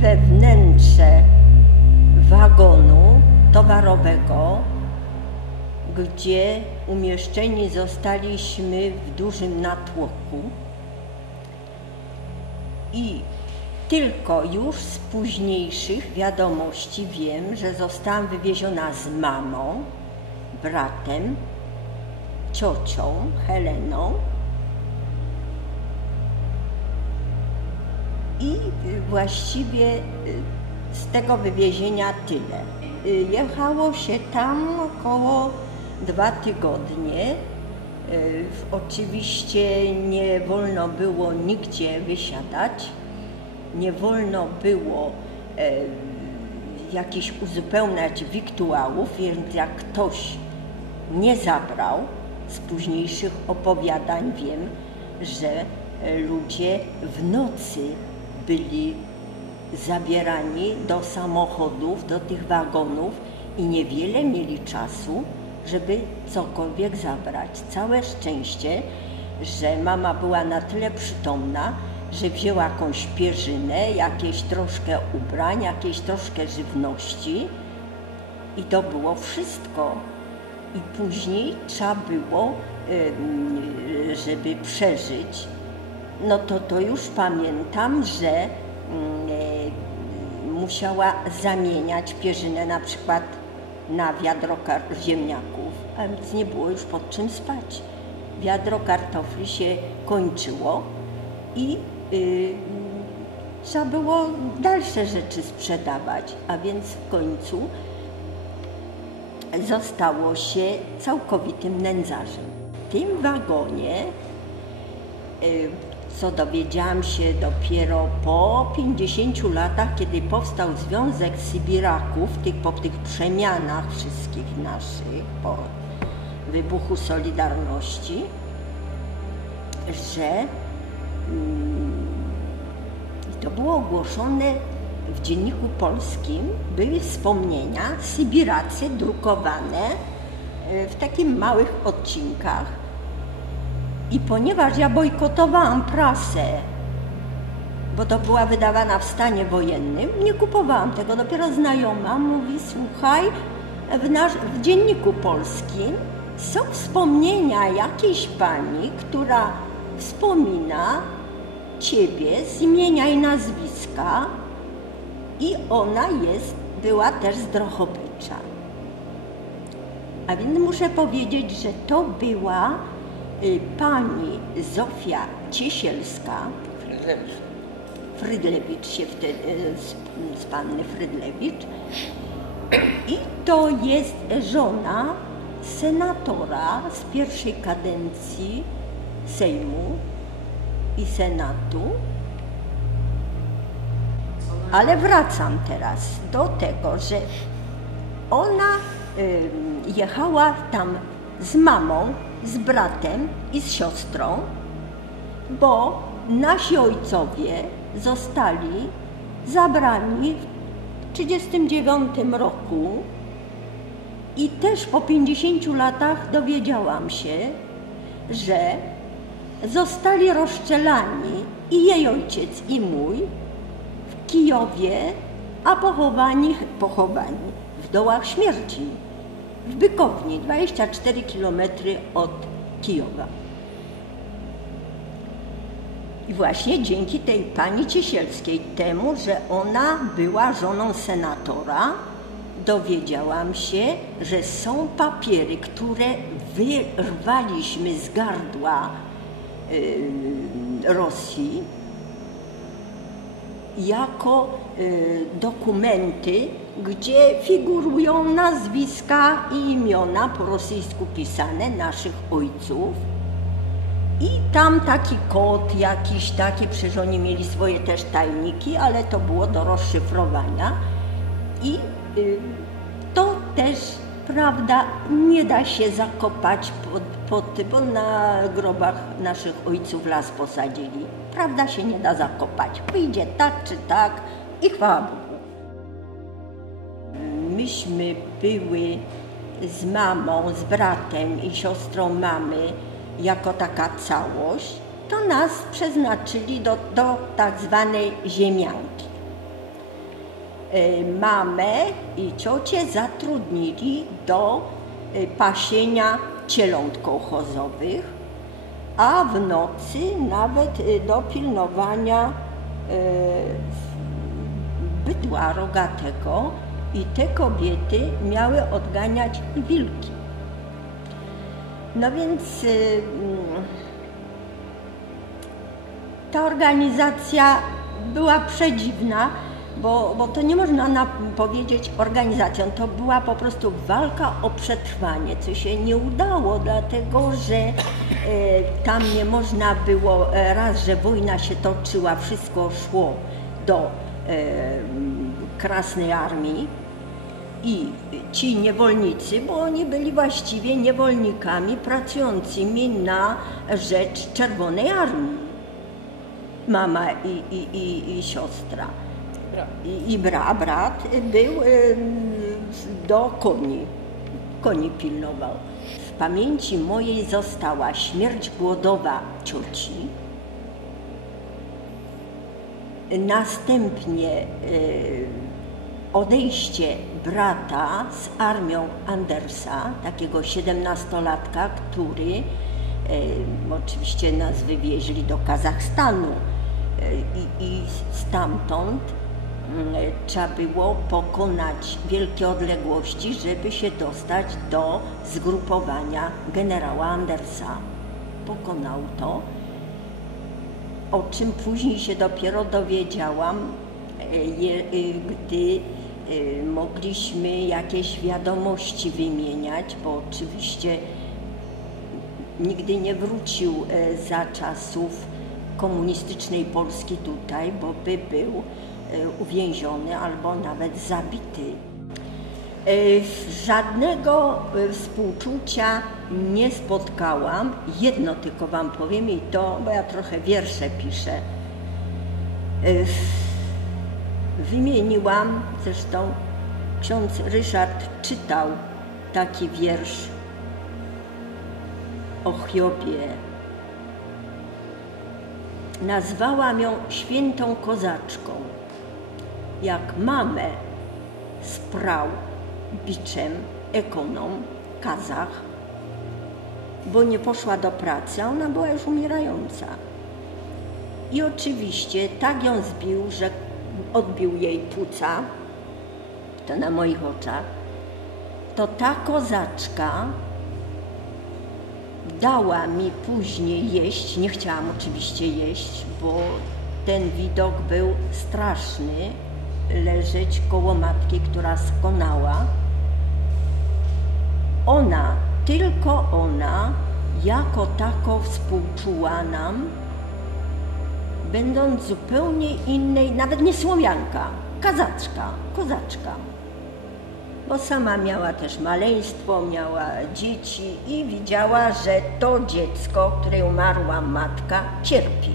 we wnętrze wagonu towarowego, gdzie umieszczeni zostaliśmy w dużym natłoku i tylko już z późniejszych wiadomości wiem, że zostałam wywieziona z mamą, bratem, ciocią Heleną i właściwie y, z tego wywiezienia tyle. Y, jechało się tam około dwa tygodnie. Y, Oczywiście nie wolno było nigdzie wysiadać, nie wolno było e, jakichś uzupełniać wiktuałów, więc jak ktoś nie zabrał, z późniejszych opowiadań wiem, że e, ludzie w nocy byli zabierani do samochodów, do tych wagonów i niewiele mieli czasu, żeby cokolwiek zabrać. Całe szczęście, że mama była na tyle przytomna, że wzięła jakąś pierzynę, jakieś troszkę ubrań, jakieś troszkę żywności i to było wszystko. I później trzeba było, żeby przeżyć, no to to już pamiętam, że mm, e, musiała zamieniać pierzynę na przykład na wiadro ziemniaków, a więc nie było już pod czym spać. Wiadro kartofli się kończyło i y, trzeba było dalsze rzeczy sprzedawać, a więc w końcu zostało się całkowitym nędzarzem. W tym wagonie, y, co dowiedziałam się dopiero po 50 latach, kiedy powstał Związek Sybiraków, tych, po tych przemianach wszystkich naszych, po wybuchu Solidarności, że mm, to było ogłoszone w Dzienniku Polskim, były wspomnienia, Sybiracy drukowane e, w takich małych odcinkach. I ponieważ ja bojkotowałam prasę, bo to była wydawana w stanie wojennym, nie kupowałam tego. Dopiero znajoma mówi, słuchaj, w, nasz, w Dzienniku Polskim są wspomnienia jakiejś pani, która wspomina Ciebie z imienia i nazwiska i ona jest, była też z. A więc muszę powiedzieć, że to była pani Zofia Ciesielska, Frydlewicz. Frydlewicz się wtedy, z, z panny Frydlewicz. I to jest żona senatora z pierwszej kadencji Sejmu i Senatu. Ale wracam teraz do tego, że ona y, jechała tam z mamą, z bratem i z siostrą, bo nasi ojcowie zostali zabrani w 1939 roku. I też po 50 latach dowiedziałam się, że zostali rozstrzelani i jej ojciec i mój w Kijowie, a pochowani, pochowani w dołach śmierci w Bykowni, 24 km od Kijowa. I właśnie dzięki tej pani Ciesielskiej, temu, że ona była żoną senatora, dowiedziałam się, że są papiery, które wyrwaliśmy z gardła y, Rosji jako y, dokumenty, gdzie figurują nazwiska i imiona po rosyjsku pisane naszych ojców. I tam taki kod jakiś taki, przecież oni mieli swoje też tajniki, ale to było do rozszyfrowania. I y, to też, prawda, nie da się zakopać pod, pod bo na grobach naszych ojców las posadzili. Prawda się nie da zakopać. Wyjdzie tak czy tak i chwała Bogu. Myśmy były z mamą, z bratem i siostrą mamy jako taka całość, to nas przeznaczyli do, do tak zwanej ziemianki. e, mamę i ciocię zatrudnili do e, pasienia cieląt kołchozowych, a w nocy nawet e, do pilnowania bydła rogatego i te kobiety miały odganiać wilki. No więc ta organizacja była przedziwna, bo, bo to nie można powiedzieć organizacją, to była po prostu walka o przetrwanie, co się nie udało, dlatego że e, tam nie można było, e, raz, że wojna się toczyła, wszystko szło do e, Krasnej Armii i ci niewolnicy, bo oni byli właściwie niewolnikami pracującymi na rzecz Czerwonej Armii mama i, i, i, i siostra. I, i bra, brat był do koni. Koni pilnował. W pamięci mojej została śmierć głodowa cioci. Następnie odejście brata z armią Andersa, takiego siedemnastolatka, który oczywiście nas wywieźli do Kazachstanu i, i stamtąd mm, trzeba było pokonać wielkie odległości, żeby się dostać do zgrupowania generała Andersa. Pokonał to, o czym później się dopiero dowiedziałam, e, e, gdy e, mogliśmy jakieś wiadomości wymieniać, bo oczywiście nigdy nie wrócił za czasów komunistycznej Polski tutaj, bo by był e, uwięziony albo nawet zabity. E, żadnego e, współczucia nie spotkałam. Jedno tylko Wam powiem i to, bo ja trochę wiersze piszę. Wymieniłam, zresztą ksiądz Ryszard czytał taki wiersz o Chiobie, Nazwałam ją świętą kozaczką. Jak mamę sprał biczem ekonom, kazach, bo nie poszła do pracy, a ona była już umierająca. I oczywiście tak ją zbił, że odbił jej płuca, to na moich oczach, to ta kozaczka dała mi później jeść. Nie chciałam oczywiście jeść, bo ten widok był straszny. Leżeć koło matki, która skonała. Ona, tylko ona, jako tako współczuła nam, będąc zupełnie innej, nawet nie Słowianka, kazaczka, kozaczka bo sama miała też maleństwo, miała dzieci i widziała, że to dziecko, której umarła matka, cierpi.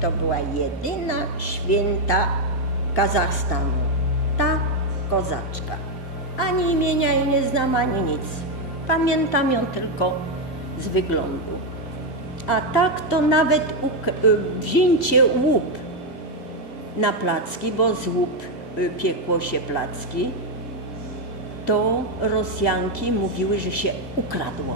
To była jedyna święta Kazachstanu, ta kozaczka. Ani imienia jej nie znam, ani nic. Pamiętam ją tylko z wyglądu. A tak to nawet y, wzięcie łup na placki, bo z łup y, piekło się placki, to Rosjanki mówiły, że się ukradło.